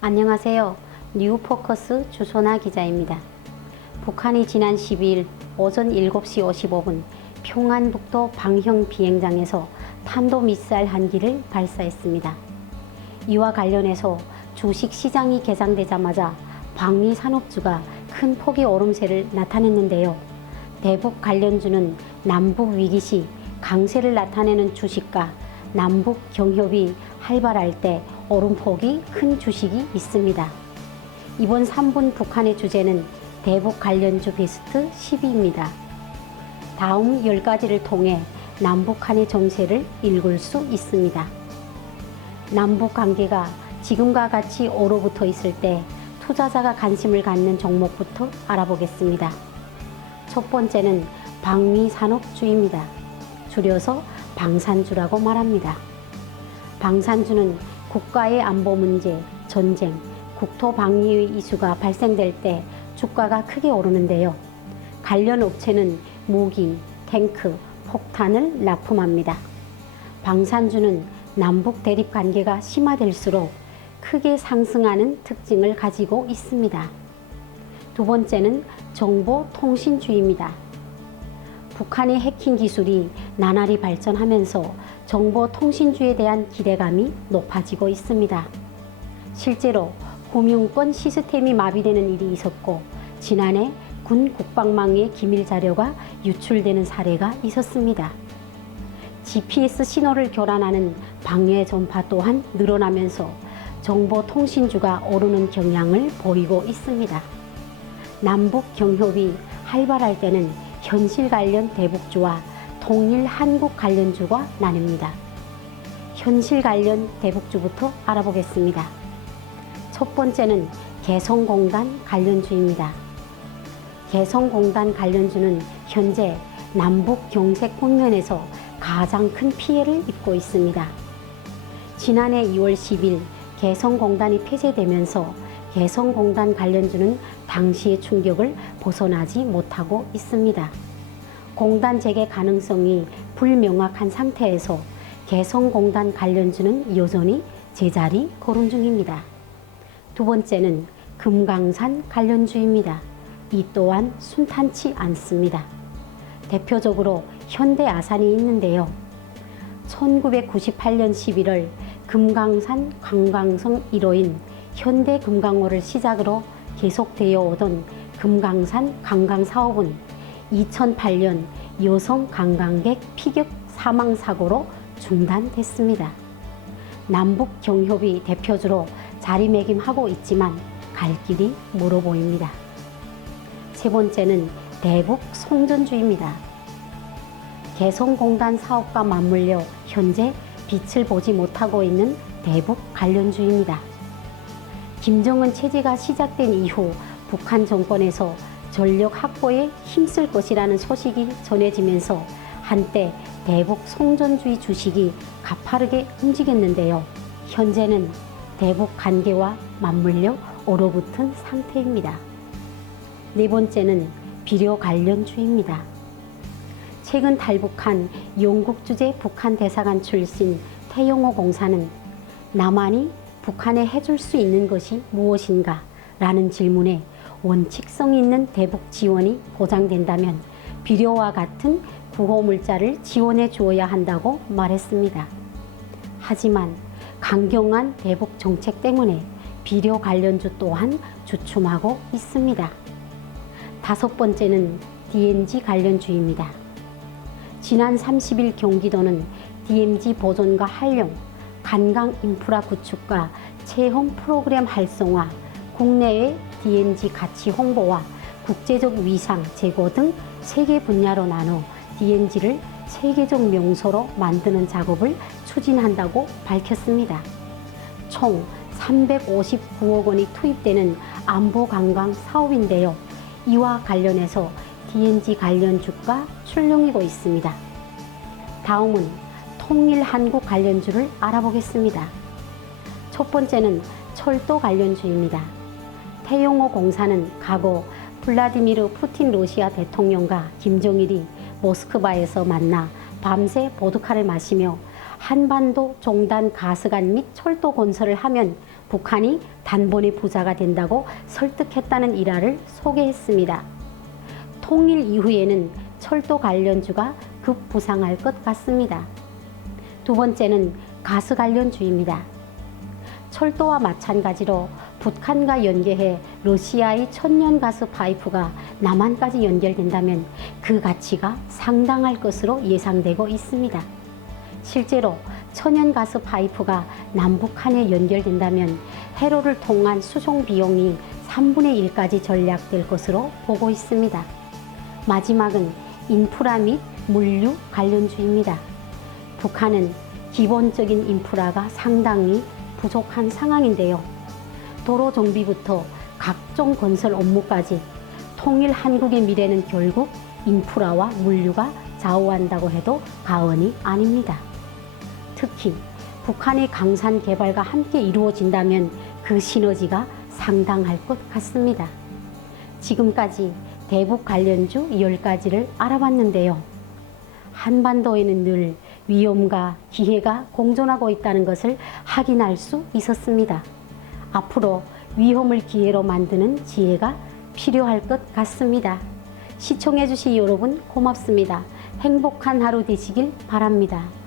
안녕하세요. 뉴포커스 주소나 기자입니다. 북한이 지난 12일 오전 7시 55분 평안북도 방형 비행장에서 탄도미사일 한 기를 발사했습니다. 이와 관련해서 주식시장이 개장되자마자 방위 산업주가 큰 폭의 오름세를 나타냈는데요. 대북 관련주는 남북 위기 시 강세를 나타내는 주식과 남북 경협이 활발할 때 오름폭이 큰 주식이 있습니다. 이번 3분 북한의 주제는 대북 관련주 베스트 10위입니다. 다음 10가지를 통해 남북한의 정세를 읽을 수 있습니다. 남북 관계가 지금과 같이 얼어붙어 있을 때 투자자가 관심을 갖는 종목부터 알아보겠습니다. 첫 번째는 방위산업주입니다. 줄여서 방산주라고 말합니다. 방산주는 국가의 안보 문제, 전쟁, 국토 방위의 이슈가 발생될 때 주가가 크게 오르는데요. 관련 업체는 무기, 탱크, 폭탄을 납품합니다. 방산주는 남북 대립 관계가 심화될수록 크게 상승하는 특징을 가지고 있습니다. 두 번째는 정보통신주입니다. 북한의 해킹 기술이 나날이 발전하면서 정보통신주에 대한 기대감이 높아지고 있습니다. 실제로 금융권 시스템이 마비되는 일이 있었고 지난해 군 국방망의 기밀 자료가 유출되는 사례가 있었습니다. GPS 신호를 교란하는 방해 전파 또한 늘어나면서 정보통신주가 오르는 경향을 보이고 있습니다. 남북 경협이 활발할 때는 현실 관련 대북주와 통일 한국 관련주가 나뉩니다. 현실 관련 대북주부터 알아보겠습니다. 첫 번째는 개성공단 관련주입니다. 개성공단 관련주는 현재 남북 경색 국면에서 가장 큰 피해를 입고 있습니다. 지난해 2월 10일 개성공단이 폐쇄되면서 개성공단 관련주는 당시의 충격을 벗어나지 못하고 있습니다. 공단 재개 가능성이 불명확한 상태에서 개성공단 관련주는 여전히 제자리 걸음 중입니다. 두 번째는 금강산 관련주입니다. 이 또한 순탄치 않습니다. 대표적으로 현대아산이 있는데요. 1998년 11월 금강산 관광성 1호인 현대금강호를 시작으로 계속되어 오던 금강산 관광사업은 2008년 여성 관광객 피격 사망사고로 중단됐습니다. 남북 경협이 대표주로 자리매김하고 있지만 갈 길이 멀어 보입니다. 세 번째는 대북 송전주입니다. 개성공단 사업과 맞물려 현재 빛을 보지 못하고 있는 대북 관련주입니다. 김정은 체제가 시작된 이후 북한 정권에서 전력 확보에 힘쓸 것이라는 소식이 전해지면서 한때 대북 송전주의 주식이 가파르게 움직였는데요. 현재는 대북 관계와 맞물려 얼어붙은 상태입니다. 네 번째는 비료 관련주입니다. 최근 탈북한 영국 주재 북한 대사관 출신 태영호 공사는 남한이 북한에 해줄 수 있는 것이 무엇인가? 라는 질문에 원칙성 있는 대북 지원이 보장된다면 비료와 같은 구호물자를 지원해 주어야 한다고 말했습니다. 하지만 강경한 대북 정책 때문에 비료 관련주 또한 주춤하고 있습니다. 다섯 번째는 DMZ 관련주입니다. 지난 30일 경기도는 DMZ 보존과 활용, 관광 인프라 구축과 체험 프로그램 활성화, 국내외 DMZ 가치 홍보와 국제적 위상 제고 등 3개 분야로 나눠 DMZ를 세계적 명소로 만드는 작업을 추진한다고 밝혔습니다. 총 359억 원이 투입되는 안보 관광 사업인데요. 이와 관련해서 DMZ 관련 주가 출렁이고 있습니다. 다음은 통일 한국 관련주를 알아보겠습니다. 첫 번째는 철도 관련주입니다. 태영호 공사는 과거 블라디미르 푸틴 러시아 대통령과 김정일이 모스크바에서 만나 밤새 보드카를 마시며 한반도 종단 가스관 및 철도 건설을 하면 북한이 단번에 부자가 된다고 설득했다는 일화를 소개했습니다. 통일 이후에는 철도 관련주가 급부상할 것 같습니다. 두 번째는 가스 관련주입니다. 철도와 마찬가지로 북한과 연계해 러시아의 천연가스 파이프가 남한까지 연결된다면 그 가치가 상당할 것으로 예상되고 있습니다. 실제로 천연가스 파이프가 남북한에 연결된다면 해로를 통한 수송 비용이 3분의 1까지 절약될 것으로 보고 있습니다. 마지막은 인프라 및 물류 관련주입니다. 북한은 기본적인 인프라가 상당히 부족한 상황인데요. 도로 정비부터 각종 건설 업무까지 통일 한국의 미래는 결국 인프라와 물류가 좌우한다고 해도 과언이 아닙니다. 특히 북한의 강산 개발과 함께 이루어진다면 그 시너지가 상당할 것 같습니다. 지금까지 대북 관련주 10가지를 알아봤는데요. 한반도에는 늘 위험과 기회가 공존하고 있다는 것을 확인할 수 있었습니다. 앞으로 위험을 기회로 만드는 지혜가 필요할 것 같습니다. 시청해주신 여러분 고맙습니다. 행복한 하루 되시길 바랍니다.